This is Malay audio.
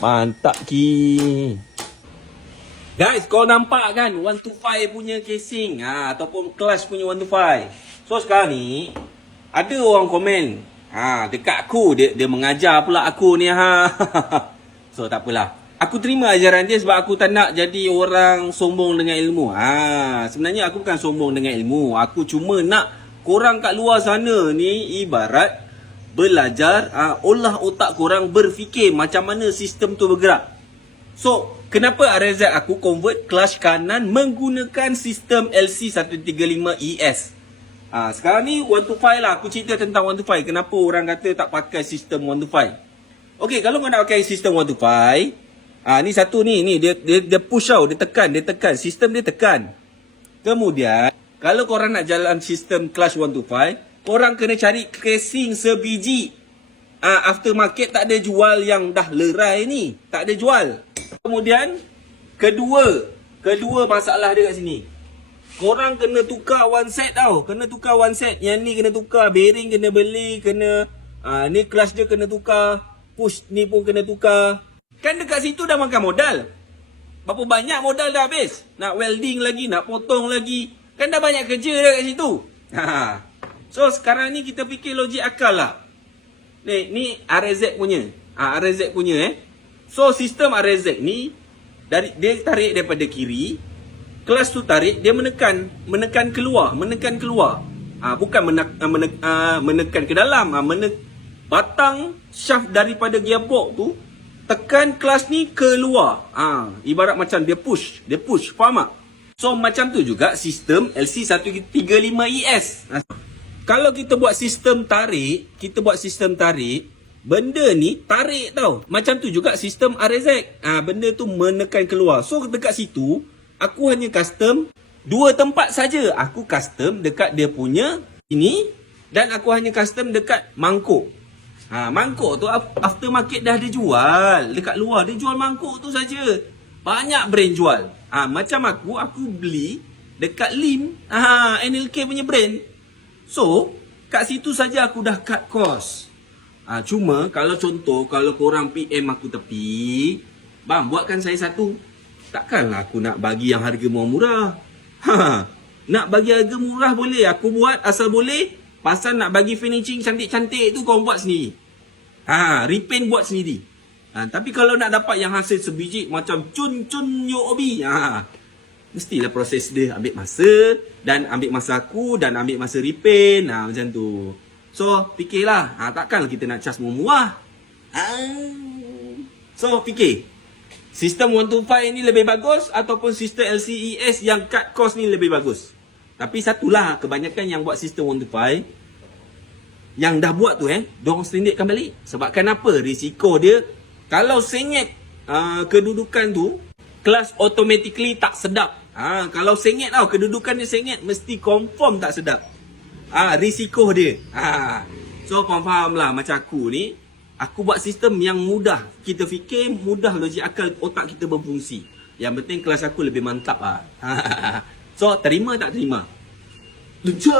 Mantap ki. Guys, kau nampak kan 125 punya casing ataupun clutch punya 125. So sekarang ni ada orang komen dekat aku, dia mengajar pula aku ni So tak apalah. Aku terima ajaran dia sebab aku tak nak jadi orang sombong dengan ilmu. Sebenarnya aku bukan sombong dengan ilmu. Aku cuma nak korang kat luar sana ni ibarat belajar olah otak korang berfikir macam mana sistem tu bergerak. So, kenapa RZ aku convert clutch kanan menggunakan sistem LC135ES? Sekarang ni 125 lah. Aku cerita tentang 125. Kenapa orang kata tak pakai sistem 125? Okey, kalau kau nak pakai sistem 125, ni satu ni dia push tau, dia tekan, sistem dia tekan. Kemudian, kalau korang nak jalan sistem clutch 125, korang kena cari casing sebiji. Aftermarket tak ada jual yang dah lerai ni, tak ada jual. Kemudian, kedua masalah dia kat sini. Korang kena tukar one set tau. Kena tukar one set. Yang ni kena tukar. Bearing kena beli. Ni clutch dia kena tukar. Push ni pun kena tukar. Kan dekat situ dah makan modal. Berapa banyak modal dah habis. Nak welding lagi. Nak potong lagi. Kan dah banyak kerja dah kat situ. So sekarang ni kita fikir logik akal lah. Ni RZ punya. RZ punya So sistem RZ ni dia tarik daripada kiri, clutch tu tarik, dia menekan keluar, bukan menekan ke dalam, batang shaft daripada gearbox tu tekan clutch ni keluar. Ibarat macam dia push, faham tak? So macam tu juga sistem LC135ES. Kalau kita buat sistem tarik, benda ni tarik tau. Macam tu juga sistem RZ. Benda tu menekan keluar. So dekat situ aku hanya custom 2 tempat saja. Aku custom dekat dia punya ini dan aku hanya custom dekat mangkuk. Mangkuk tu aftermarket dah ada jual. Dekat luar dia jual mangkuk tu saja. Banyak brand jual. Macam aku beli dekat Lim, NLK punya brand. So kat situ saja aku dah cut cost. Cuma kalau contoh, kalau korang PM aku tepi, bang buatkan saya satu. Takkanlah aku nak bagi yang harga murah-murah. Nak bagi harga murah boleh, aku buat asal boleh. Pasal nak bagi finishing cantik-cantik tu kau buat sendiri. Repaint buat sendiri. Tapi kalau nak dapat yang hasil sebiji macam cun-cun UOB, mestilah proses dia ambil masa. Dan ambil masa aku, dan ambil masa repaint. Macam tu. So, fikirlah. Takkanlah kita nak charge murah. So, fikir. Sistem 125 ni lebih bagus ataupun sistem LCES yang cut cost ni lebih bagus. Tapi satulah, kebanyakan yang buat sistem 125 yang dah buat tu diorang selindikkan balik. Sebab kenapa? Risiko dia, kalau sengit kedudukan tu, clutch automatically tak sedap. Kalau sengit tau, kedudukan dia sengit, mesti confirm tak sedap. Risiko dia. So korang faham lah macam aku ni. Aku buat sistem yang mudah. Kita fikir mudah, logik akal otak kita berfungsi. Yang penting kelas aku lebih mantap lah. So terima tak terima? Lucu.